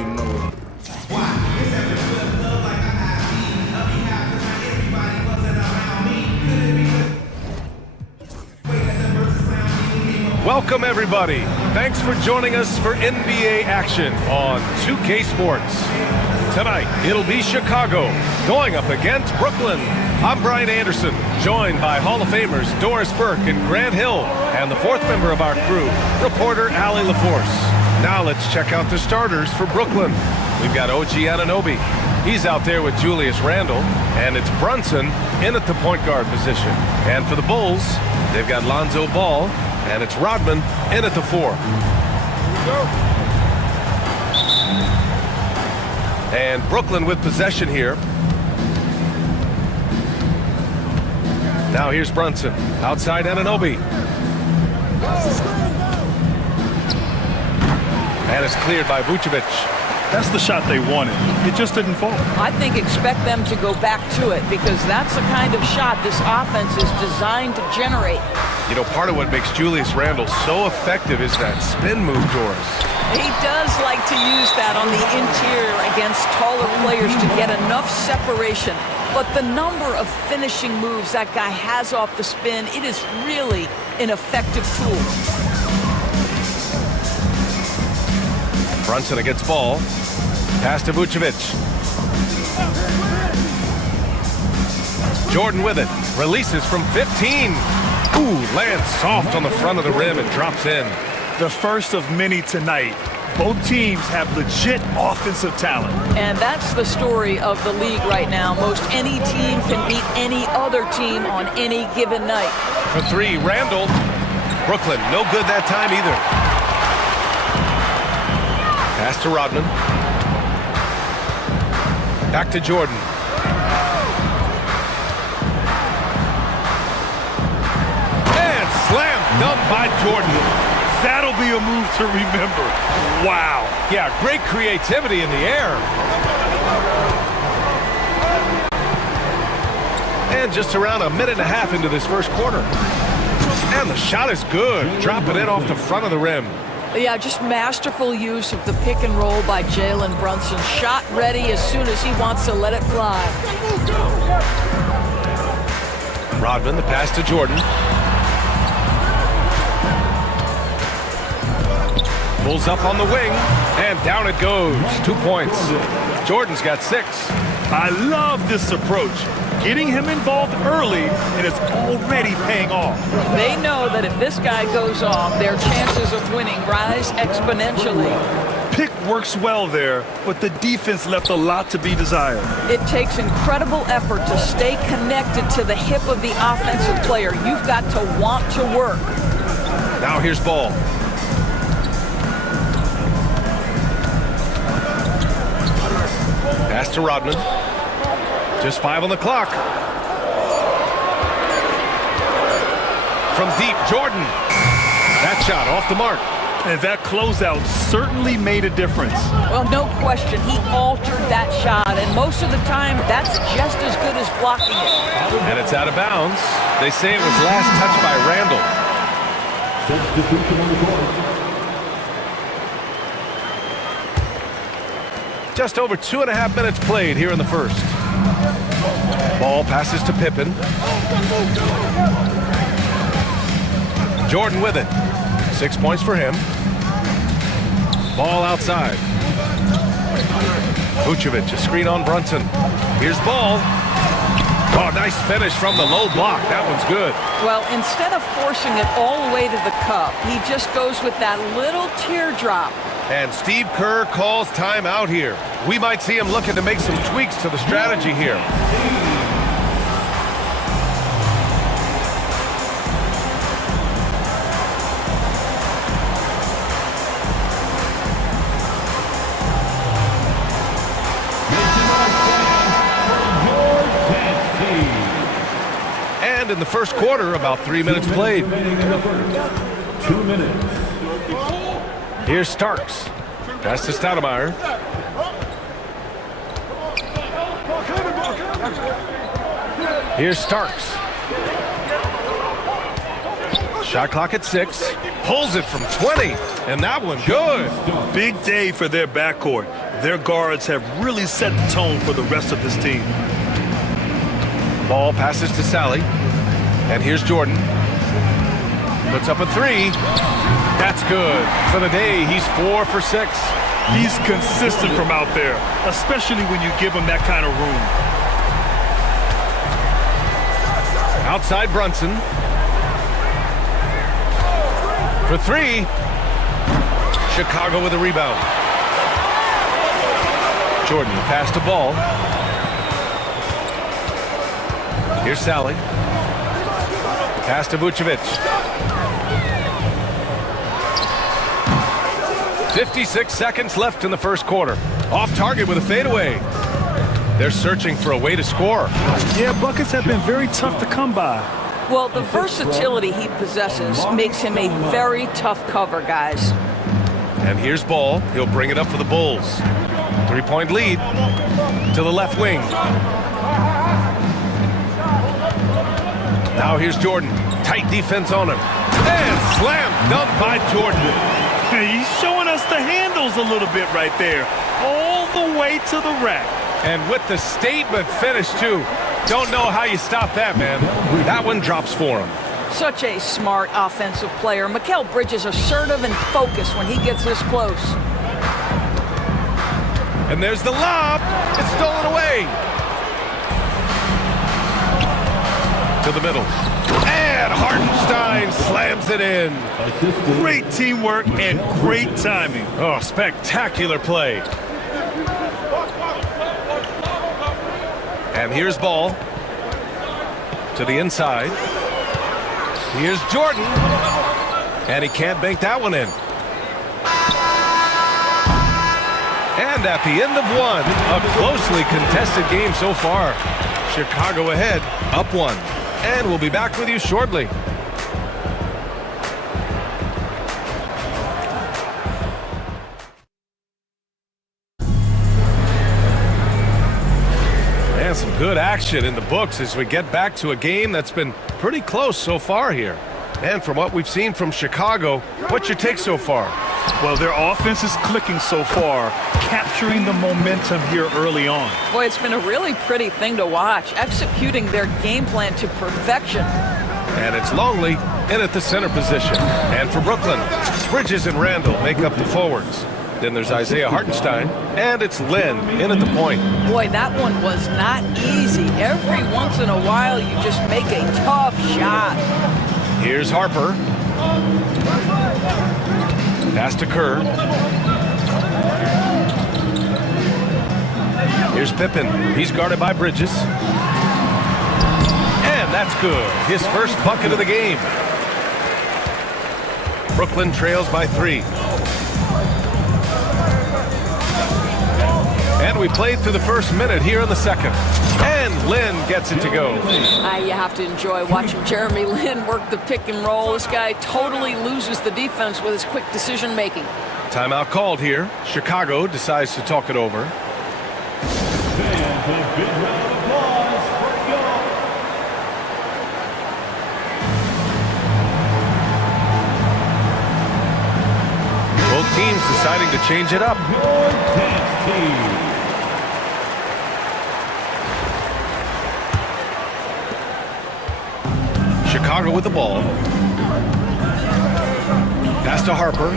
you know it. Welcome, everybody. Thanks for joining us for NBA action on 2K Sports. Tonight, it'll be Chicago going up against Brooklyn. I'm Brian Anderson, joined by Hall of Famers Doris Burke and Grant Hill, and the fourth member of our crew, reporter Allie LaForce. Now let's check out the starters for Brooklyn. We've got OG Anunoby. He's out there with Julius Randle, and it's Brunson in at the point guard position. And for the Bulls, they've got Lonzo Ball, and it's Rodman in at the 4. And Brooklyn with possession here. Now here's Brunson, outside Anunoby. And it's cleared by Vucevic. That's the shot they wanted. It just didn't fall. I think expect them to go back to it because that's the kind of shot this offense is designed to generate. You know, part of what makes Julius Randle so effective is that spin move, Doris. He does like to use that on the interior against taller players to get enough separation. But the number of finishing moves that guy has off the spin, it is really an effective tool. Brunson against ball. Pass to Vucevic. Jordan with it. Releases from 15. Ooh, lands soft on the front of the rim and drops in. The first of many tonight. Both teams have legit offensive talent. And that's the story of the league right now. Most any team can beat any other team on any given night. For 3, Randle. Brooklyn, no good that time either. Pass to Rodman. Back to Jordan. And slam dunk by Jordan. That'll be a move to remember. Wow. Yeah, great creativity in the air. And just around a minute and a half into this first quarter. And the shot is good. Drop it in off the front of the rim. Yeah, just masterful use of the pick and roll by Jalen Brunson. Shot ready as soon as he wants to let it fly. Rodman, the pass to Jordan. Pulls up on the wing, and down it goes. 2 points. Jordan's got 6. I love this approach. Getting him involved early, and it's already paying off. They know that if this guy goes off, their chances of winning rise exponentially. Pick works well there, but the defense left a lot to be desired. It takes incredible effort to stay connected to the hip of the offensive player. You've got to want to work. Now here's Ball. Pass to Rodman. Just 5 on the clock. From deep, Jordan. That shot off the mark. And that closeout certainly made a difference. Well, no question. He altered that shot, and most of the time, that's just as good as blocking it. And it's out of bounds. They say it was last touched by Randle. Substitution on the court. Just over 2.5 minutes played here in the first. Ball passes to Pippen. Jordan with it. 6 points for him. Ball outside. Vucevic, a screen on Brunson. Here's Ball. Oh, nice finish from the low block. That one's good. Well, instead of forcing it all the way to the cup, he just goes with that little teardrop. And Steve Kerr calls timeout here. We might see him looking to make some tweaks to the strategy here. And in the first quarter, about 3 minutes played. 2 minutes. Here's Starks. Pass to Stoudemire. Here's Starks. Shot clock at 6. Pulls it from 20. And that one good. Big day for their backcourt. Their guards have really set the tone for the rest of this team. Ball passes to Sally. And here's Jordan. Puts up a three. That's good. For the day, he's 4 for 6. He's consistent from out there, especially when you give him that kind of room. Outside Brunson. For 3. Chicago with a rebound. Jordan passed the ball. Here's Sally. Pass to Vucevic. 56 seconds left in the first quarter. Off target with a fadeaway. They're searching for a way to score. Yeah, buckets have been very tough to come by. Well, the versatility he possesses makes him a very tough cover, guys. And here's Ball. He'll bring it up for the Bulls. 3-point lead to the left wing. Now here's Jordan. Tight defense on him. And slam dunk by Jordan. He's showing us the handles a little bit right there. All the way to the rack. And with the statement finish, too. Don't know how you stop that, man. That one drops for him. Such a smart offensive player. Mikal Bridges assertive and focused when he gets this close. And there's the lob. It's stolen away. To the middle. And Hartenstein slams it in. Great teamwork and great timing. Oh, spectacular play. And here's Ball. To the inside. Here's Jordan. And he can't bank that one in. And at the end of one, a closely contested game so far. Chicago ahead, up 1. And we'll be back with you shortly. And some good action in the books as we get back to a game that's been pretty close so far here. And from what we've seen from Chicago, what's your take so far? Well, their offense is clicking so far, capturing the momentum here early on. Boy, it's been a really pretty thing to watch, executing their game plan to perfection. And it's Longley in at the center position. And for Brooklyn, Bridges and Randall make up the forwards. Then there's Isaiah Hartenstein, and it's Lynn in at the point. Boy, that one was not easy. Every once in a while, you just make a tough shot. Here's Harper. Pass to Kerr. Here's Pippen. He's guarded by Bridges. And that's good. His first bucket of the game. Brooklyn trails by 3. And we played through the first minute here in the second. And Lynn gets it to go. You have to enjoy watching Jeremy Lin work the pick and roll. This guy totally loses the defense with his quick decision making. Timeout called here. Chicago decides to talk it over. Fans, a big round of applause for y'all. Both teams deciding to change it up. Your dance team. Chicago with the ball. Pass to Harper.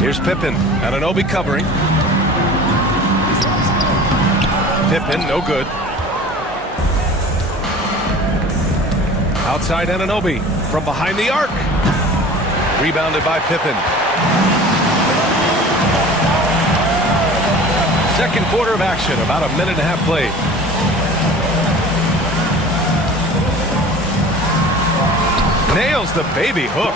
Here's Pippen. Anunoby covering. Pippen, no good. Outside Anunoby from behind the arc. Rebounded by Pippen. Second quarter of action, about a minute and a half played. Nails the baby hook.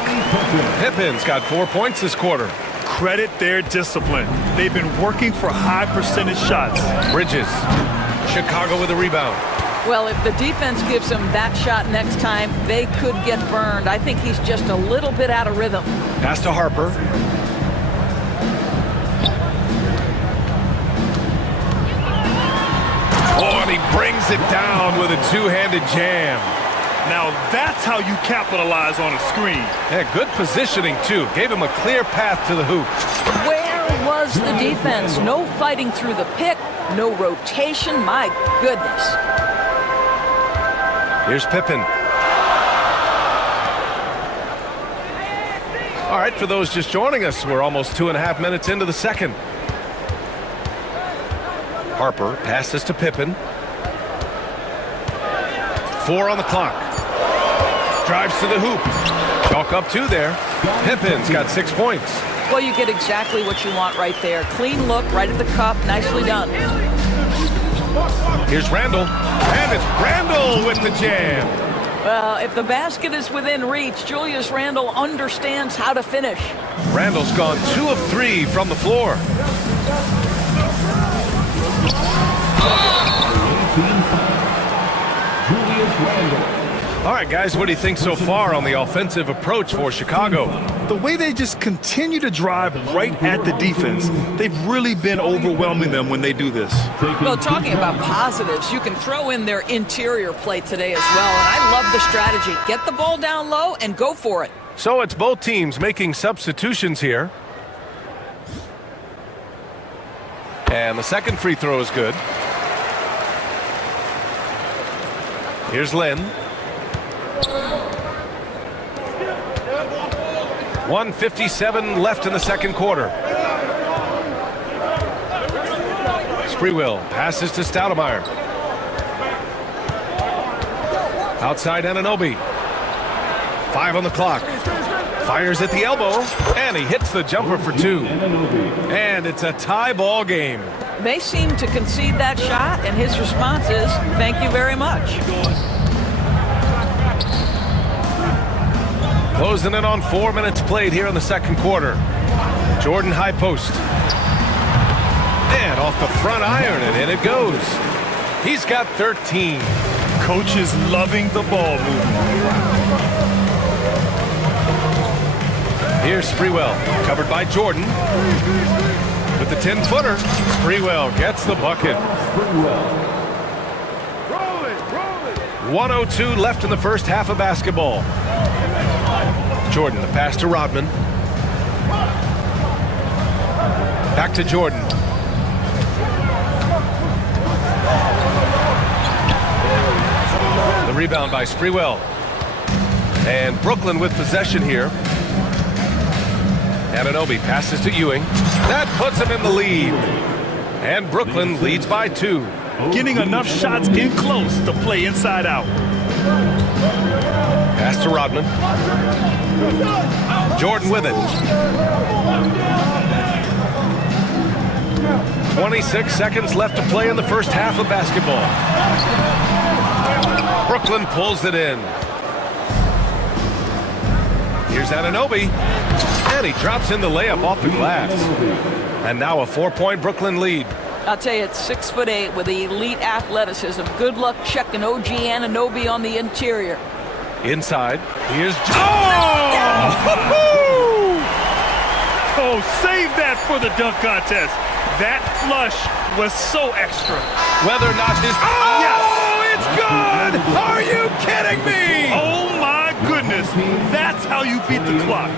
Pippen's got 4 points this quarter. Credit their discipline. They've been working for high percentage shots. Bridges. Chicago with a rebound. Well, if the defense gives him that shot next time, they could get burned. I think he's just a little bit out of rhythm. Pass to Harper. Oh, and he brings it down with a two-handed jam. Now that's how you capitalize on a screen. Yeah, good positioning, too. Gave him a clear path to the hoop. Where was the defense? No fighting through the pick, no rotation. My goodness. Here's Pippen. All right, for those just joining us, we're almost 2.5 minutes into the second. Harper passes to Pippen. 4 on the clock. Drives to the hoop. Chalk up 2 there. Pippen's got 6 points. Well, you get exactly what you want right there. Clean look, right at the cup. Nicely done. Here's Randall. And it's Randall with the jam. Well, if the basket is within reach, Julius Randle understands how to finish. Randall's gone 2 of 3 from the floor. Julius Randle. All right, guys, what do you think so far on the offensive approach for Chicago? The way they just continue to drive right at the defense, they've really been overwhelming them when they do this. Well, talking about positives, you can throw in their interior play today as well. And I love the strategy. Get the ball down low and go for it. So it's both teams making substitutions here. And the second free throw is good. Here's Lynn. 1:57 left in the second quarter. Sprewell passes to Stoudemire. Outside Anunoby. 5 on the clock. Fires at the elbow, and he hits the jumper for 2. And it's a tie ball game. They seem to concede that shot, and his response is, thank you very much. Closing in on 4 minutes played here in the second quarter. Jordan high post. And off the front iron, and in it goes. He's got 13. Coach is loving the ball movement. Here's Sprewell, covered by Jordan. With the 10-footer, Sprewell gets the bucket. 1:02 left in the first half of basketball. Jordan, the pass to Rodman. Back to Jordan. The rebound by Sprewell. And Brooklyn with possession here. Anunoby passes to Ewing. That puts him in the lead. And Brooklyn leads by 2. Getting enough shots in close to play inside out. Pass to Rodman. Jordan with it. 26 seconds left to play in the first half of basketball. Brooklyn pulls it in. Here's Anunoby. And he drops in the layup off the glass. And now a 4-point Brooklyn lead. I'll tell you, it's 6'8" with elite athleticism. Good luck checking OG Anunoby on the interior. Inside, here's... Oh, save that for the dunk contest. That flush was so extra. Whether or not this... It's good! Are you kidding me? Oh, my goodness. That's how you beat the clock.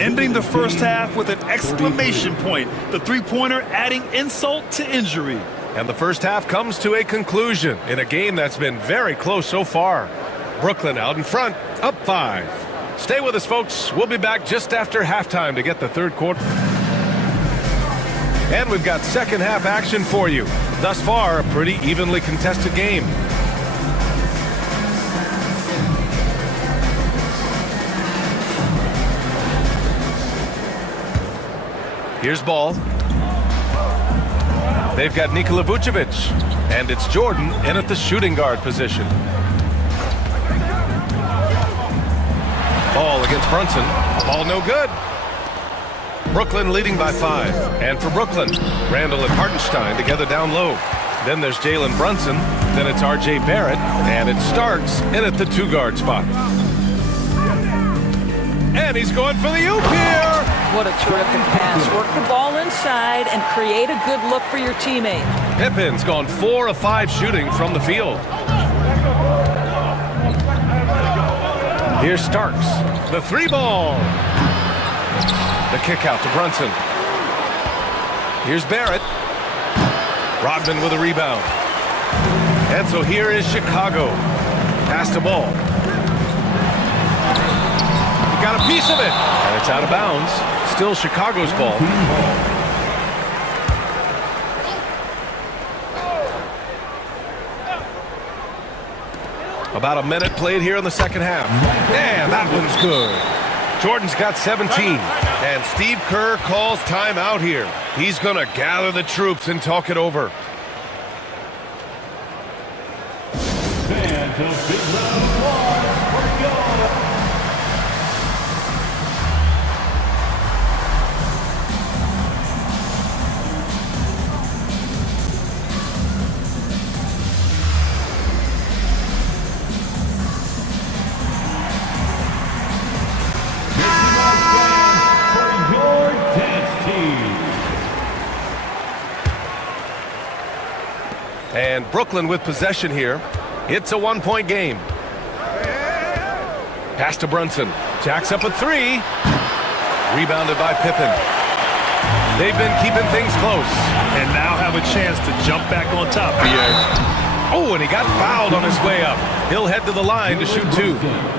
Ending the first half with an exclamation point. The three-pointer adding insult to injury. And the first half comes to a conclusion in a game that's been very close so far. Brooklyn out in front, up 5. Stay with us, folks. We'll be back just after halftime to get the third quarter. And we've got second half action for you. Thus far, a pretty evenly contested game. Here's ball. They've got Nikola Vucevic, and it's Jordan in at the shooting guard position. Ball against Brunson. Ball no good. Brooklyn leading by 5. And for Brooklyn, Randall and Hartenstein together down low. Then there's Jalen Brunson. Then it's R.J. Barrett. And it starks in at the 2-guard spot. And he's going for the oop here. What a terrific pass. Work the ball inside and create a good look for your teammate. Pippen's gone 4 of 5 shooting from the field. Here's Starks. The 3-ball. The kick out to Brunson. Here's Barrett. Rodman with a rebound. And so here is Chicago. Pass the ball. He got a piece of it. And it's out of bounds. Still Chicago's ball. About a minute played here in the second half. And that one's good. Jordan's got 17. And Steve Kerr calls timeout here. He's going to gather the troops and talk it over. Fans, a big round of applause for God. And Brooklyn with possession here. It's a one-point game. Pass to Brunson. Jacks up a 3. Rebounded by Pippen. They've been keeping things close. And now have a chance to jump back on top. Oh, and he got fouled on his way up. He'll head to the line to shoot 2.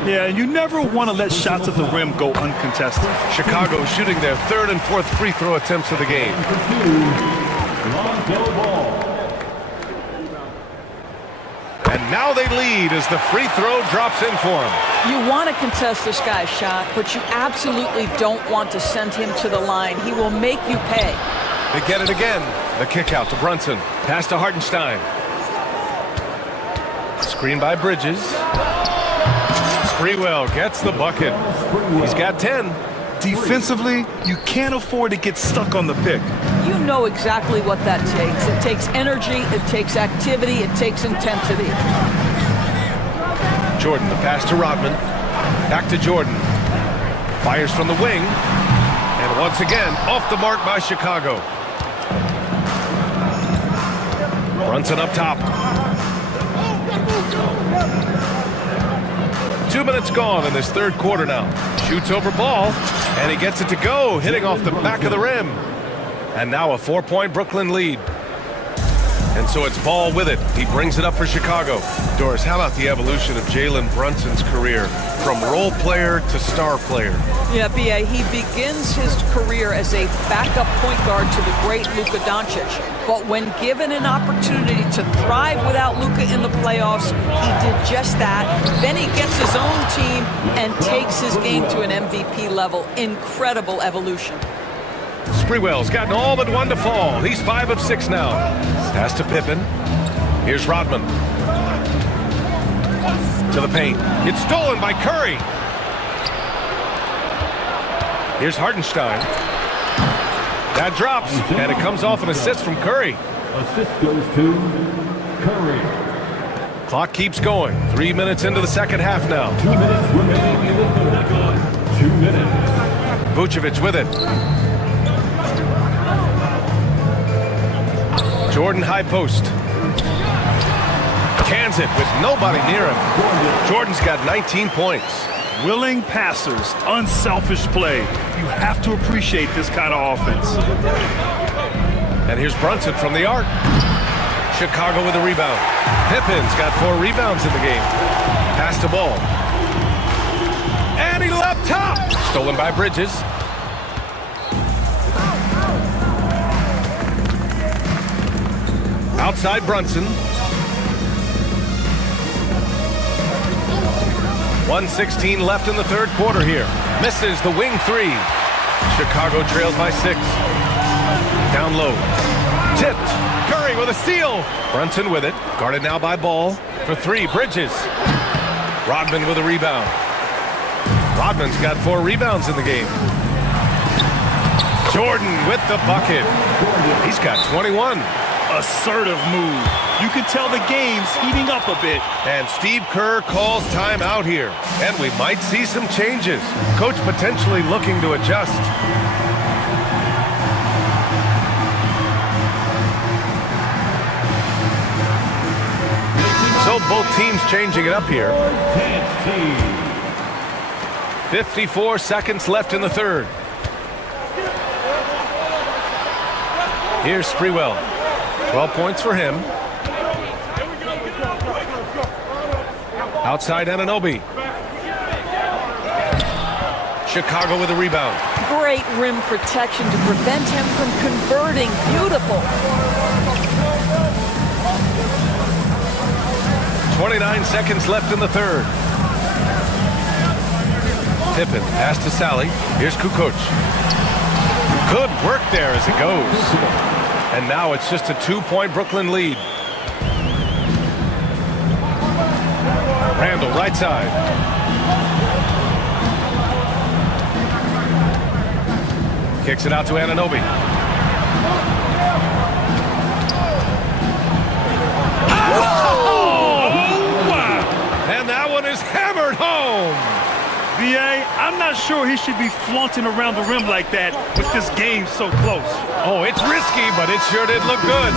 Yeah, and you never want to let shots at the rim go uncontested. Chicago shooting their 3rd and 4th free throw attempts of the game. Lonzo Ball. And now they lead as the free throw drops in for him. You want to contest this guy's shot, but you absolutely don't want to send him to the line. He will make you pay. They get it again. The kick out to Brunson. Pass to Hartenstein. Screen by Bridges. Sprewell gets the bucket. He's got 10. Defensively, you can't afford to get stuck on the pick. You know exactly what that takes. It takes energy, it takes activity, it takes intensity. Jordan, the pass to Rodman. Back to Jordan. Fires from the wing. And once again, off the mark by Chicago. Brunson up top. 2 minutes gone in this 3rd quarter now. Shoots over ball, and he gets it to go, hitting off the back of the rim. And now a 4-point Brooklyn lead. And so it's Ball with it. He brings it up for Chicago. Doris, how about the evolution of Jalen Brunson's career from role player to star player? Yeah, B.A., he begins his career as a backup point guard to the great Luka Doncic. But when given an opportunity to thrive without Luka in the playoffs, he did just that. Then he gets his own team and takes his game to an MVP level. Incredible evolution. Sprewell's gotten all but 1 to fall. He's 5 of 6 now. Pass to Pippen. Here's Rodman. To the paint. It's stolen by Curry. Here's Hartenstein. That drops, and it comes off an assist from Curry. Assist goes to Curry. Clock keeps going. 3 minutes into the second half now. 2 minutes remaining in the 3rd. 2 minutes. Vucevic with it. Jordan high post. Cans it with nobody near him. Jordan's got 19 points. Willing passers, unselfish play. You have to appreciate this kind of offense. And here's Brunson from the arc. Chicago with a rebound. Pippen's got 4 rebounds in the game. Pass to Ball. And he left top. Stolen by Bridges. Outside Brunson. 1:16 left in the 3rd quarter here. Misses the wing 3. Chicago trails by 6. Down low. Tipped. Curry with a steal. Brunson with it. Guarded now by Ball. For 3, Bridges. Rodman with a rebound. Rodman's got 4 rebounds in the game. Jordan with the bucket. He's got 21. Assertive move. You can tell the game's heating up a bit. And Steve Kerr calls timeout here. And we might see some changes. Coach potentially looking to adjust. So both teams changing it up here. 54 seconds left in the third. Here's Sprewell. 12 points for him. Outside Anunoby. Chicago with a rebound. Great rim protection to prevent him from converting. Beautiful. 29 seconds left in the third. Pippen, pass to Sally. Here's Kukoc. Good work there as it goes. And now it's just a 2-point Brooklyn lead. Randall, right side. Kicks it out to Anunoby. And that one is hammered home. B.A., I'm not sure he should be flaunting around the rim like that with this game so close. Oh, it's risky, but it sure did look good.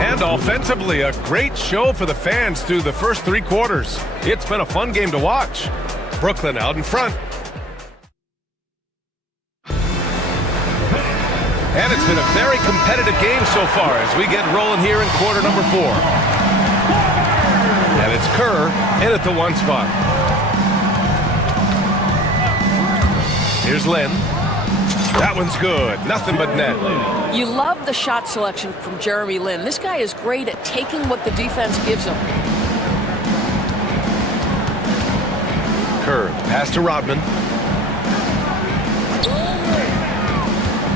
And offensively, a great show for the fans through the first 3 quarters. It's been a fun game to watch. Brooklyn out in front. And it's been a very competitive game so far as we get rolling here in quarter number 4. And it's Kerr in at the 1 spot. Here's Lynn. That one's good. Nothing but net. You love the shot selection from Jeremy Lin. This guy is great at taking what the defense gives him. Kerr, pass to Rodman.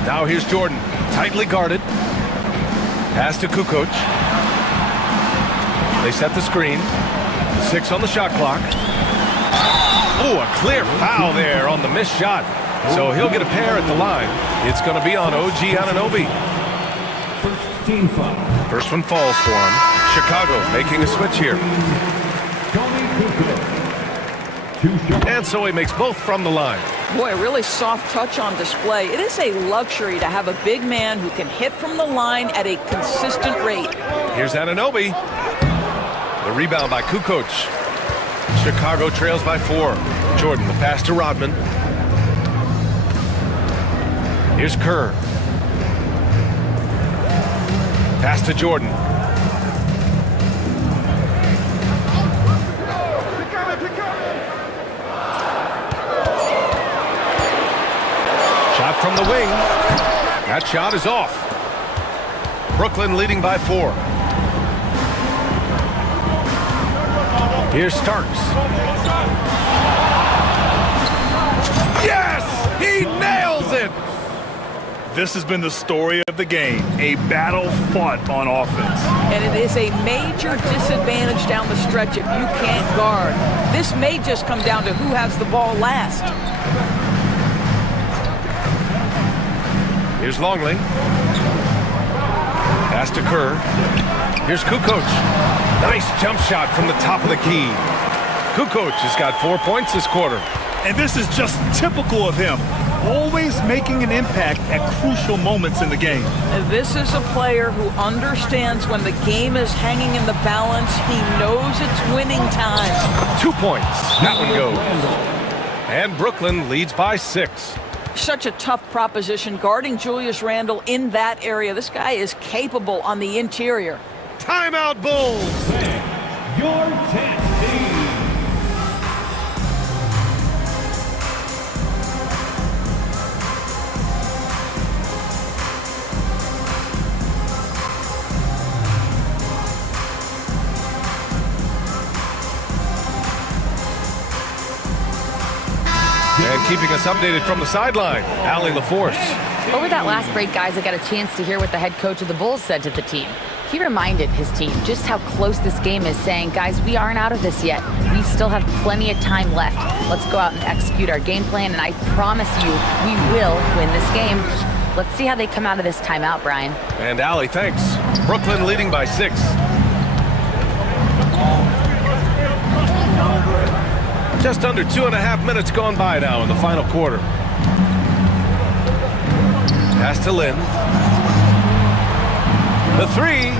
Now here's Jordan, tightly guarded. Pass to Kukoc. They set the screen. 6 on the shot clock. Oh, a clear foul there on the missed shot. So he'll get a pair at the line. It's going to be on OG Anunoby. First team foul. First one falls for him. Chicago making a switch here. And so he makes both from the line. Boy, a really soft touch on display. It is a luxury to have a big man who can hit from the line at a consistent rate. Here's Anunoby. The rebound by Kukoc. Chicago trails by 4. Jordan, the pass to Rodman. Here's Kerr. Pass to Jordan. Shot from the wing. That shot is off. Brooklyn leading by 4. Here's Starks. Yes! He nails it! This has been the story of the game, a battle fought on offense. And it is a major disadvantage down the stretch if you can't guard. This may just come down to who has the ball last. Here's Longley. Pass to Kerr. Here's Kukoc. Nice jump shot from the top of the key. Kukoc has got 4 points this quarter. And this is just typical of him, always making an impact at crucial moments in the game. And this is a player who understands when the game is hanging in the balance. He knows it's winning time. 2 points. That one goes. And Brooklyn leads by 6. Such a tough proposition guarding Julius Randle in that area. This guy is capable on the interior. Timeout, Bulls. Your 10th team. And keeping us updated from the sideline, Allie LaForce. Over that last break, guys, I got a chance to hear what the head coach of the Bulls said to the team. He reminded his team just how close this game is, saying, guys, we aren't out of this yet. We still have plenty of time left. Let's go out and execute our game plan, and I promise you, we will win this game. Let's see how they come out of this timeout, Brian. And Allie, thanks. Brooklyn leading by 6. Just under 2.5 minutes gone by now in the final quarter. Pass to Lynn. The 3.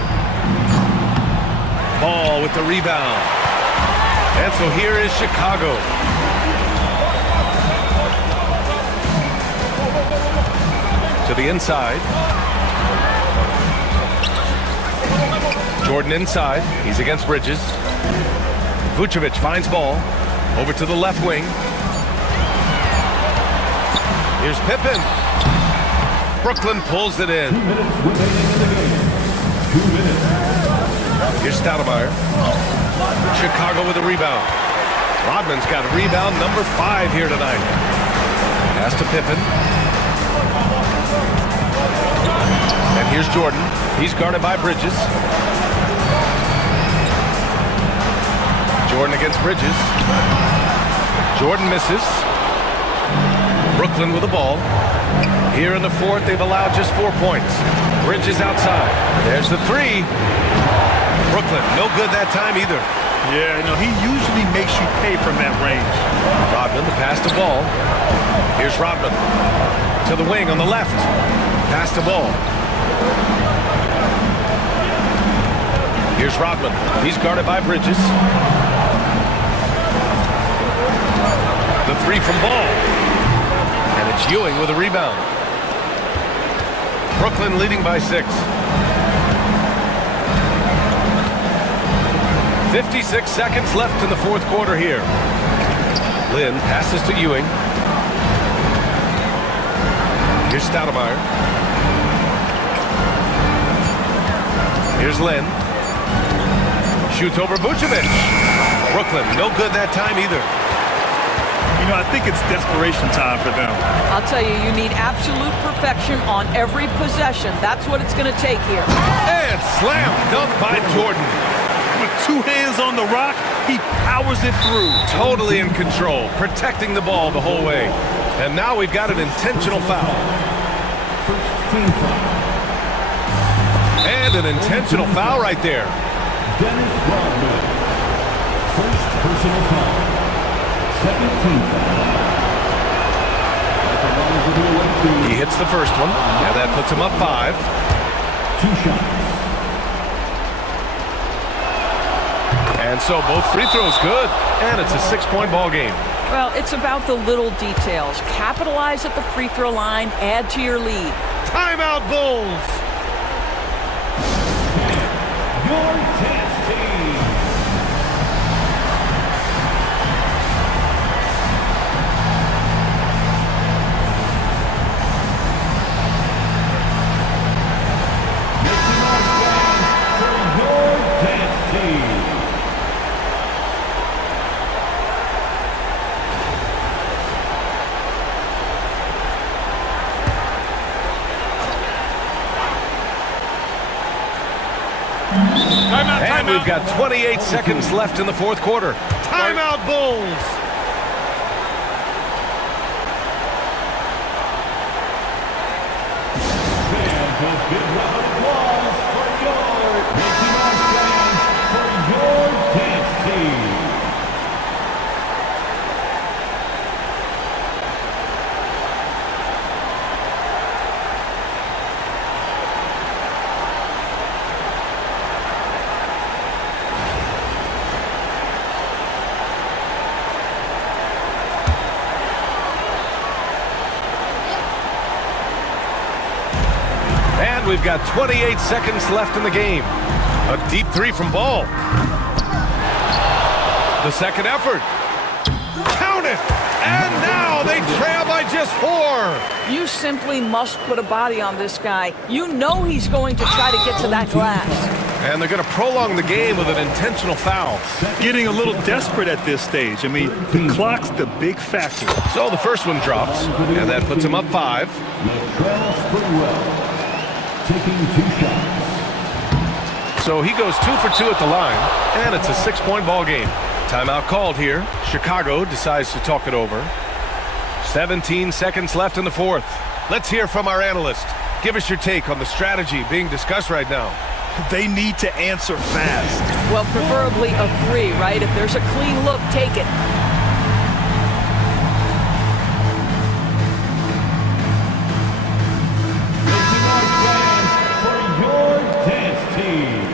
Ball with the rebound. And so here is Chicago. To the inside. Jordan inside. He's against Bridges. Vucevic finds ball. Over to the left wing. Here's Pippen. Brooklyn pulls it in. 2 minutes remaining in the game. 2 minutes. Here's Stoudemire. Chicago with a rebound. Rodman's got rebound number 5 here tonight. Pass to Pippen. And here's Jordan. He's guarded by Bridges. Jordan against Bridges. Jordan misses. Brooklyn with the ball. Here in the fourth, they've allowed just 4 points. Bridges outside. There's the three. Brooklyn, no good that time either. Yeah, no, he usually makes you pay from that range. Rodman, the pass to ball. Here's Rodman. To the wing on the left. Pass to ball. Here's Rodman. He's guarded by Bridges. The three from ball. And it's Ewing with a rebound. Brooklyn leading by 6. 56 seconds left in the fourth quarter here. Lynn passes to Ewing. Here's Stoudemire. Here's Lynn. Shoots over Vucevic. Brooklyn, no good that time either. You know, I think it's desperation time for them. I'll tell you, you need absolute perfection on every possession. That's what it's going to take here. And slam dunk by Jordan. With 2 hands on the rock, he powers it through. Totally in control, protecting the ball the whole way. And now we've got an intentional foul. First team foul. And an intentional foul right there. Dennis Rodman. First personal foul. Second team foul. He hits the first one, and that puts him up 5. 2 shots. And so both free throws good, and it's a 6-point ball game. Well, it's about the little details. Capitalize at the free throw line, add to your lead. Timeout, Bulls! Your test team. Making our fans for your test team. And we've got 28 seconds left in the fourth quarter. Timeout, Bulls! Fans, a big round of applause for your Making our fans for your dance team. And we've got 28 seconds left in the game. A deep three from Ball. The second effort. Count it! And now they trail by just 4. You simply must put a body on this guy. You know he's going to try to get to that glass. And they're going to prolong the game with an intentional foul. Getting a little desperate at this stage. I mean, the clock's the big factor. So the first one drops, and that puts him up 5. Latrell Sprewell taking 2 shots. So he goes 2 for 2 at the line, and it's a 6-point ball game. Timeout called here. Chicago decides to talk it over. 17 seconds left in the fourth. Let's hear from our analyst. Give us your take on the strategy being discussed right now. They need to answer fast. Well, preferably a 3, right? If there's a clean look, take it. Making our fans for your dance team.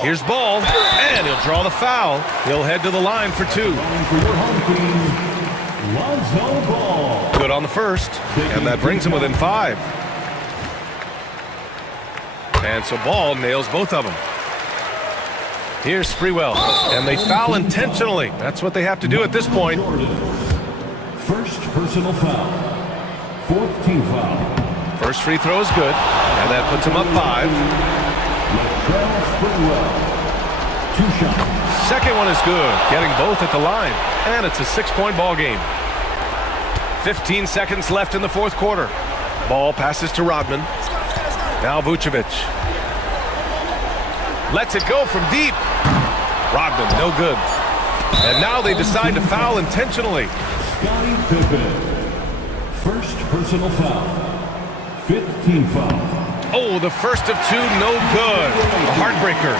Here's Ball, and he'll draw the foul. He'll head to the line for 2. For your home team, Lonzo Ball. Good on the first, and that brings him within 5. And so Ball nails both of them. Here's Sprewell, and they foul intentionally. That's what they have to do at this point. First personal foul. 4th team foul. First free throw is good, and that puts him up 5. Sprewell. 2 shots. Second one is good, getting both at the line, and it's a 6-point ball game. 15 seconds left in the 4th quarter. Ball passes to Rodman. Now Vucevic. Lets it go from deep. Rodman, no good. And now they decide to foul intentionally. Scottie Pippen. First personal foul. 5th team foul. Oh, the first of 2, no good. A heartbreaker.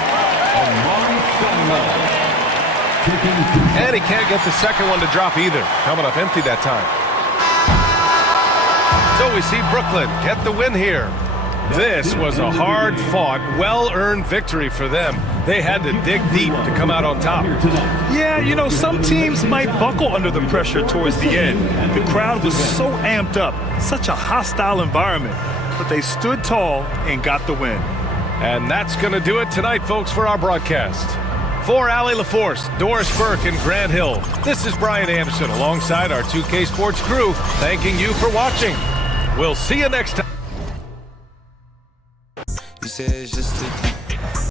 And he can't get the second one to drop either. Coming up empty that time. So we see Brooklyn get the win here. This was a hard-fought, well-earned victory for them. They had to dig deep to come out on top. Yeah, you know, some teams might buckle under the pressure towards the end. The crowd was so amped up, such a hostile environment. But they stood tall and got the win. And that's going to do it tonight, folks, for our broadcast. For Allie LaForce, Doris Burke, and Grant Hill, this is Brian Anderson alongside our 2K Sports crew, thanking you for watching. We'll see you next time. You said it's just a